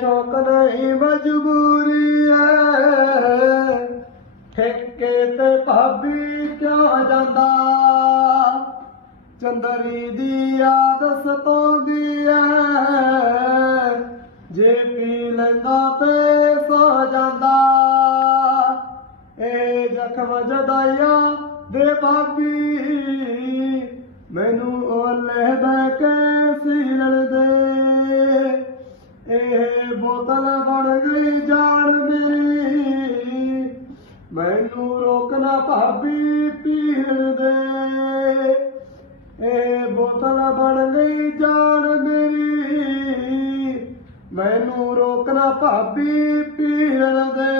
शौक नहीं मजबूरी है, ठेके ते भाभी क्यों जांदा, चंदरी दी आदत सताउंदी है, जे पी लैंदा ते सो जांदा। ए जख्म जदाइया दे भाभी, मैनू ओले दे के सीलण दे। बोतल बन गई जान मेरी, मैनू रोकना भाभी पीण दे। बोतल बन गई जान मेरी, मैनू रोकना भाभी पीण दे।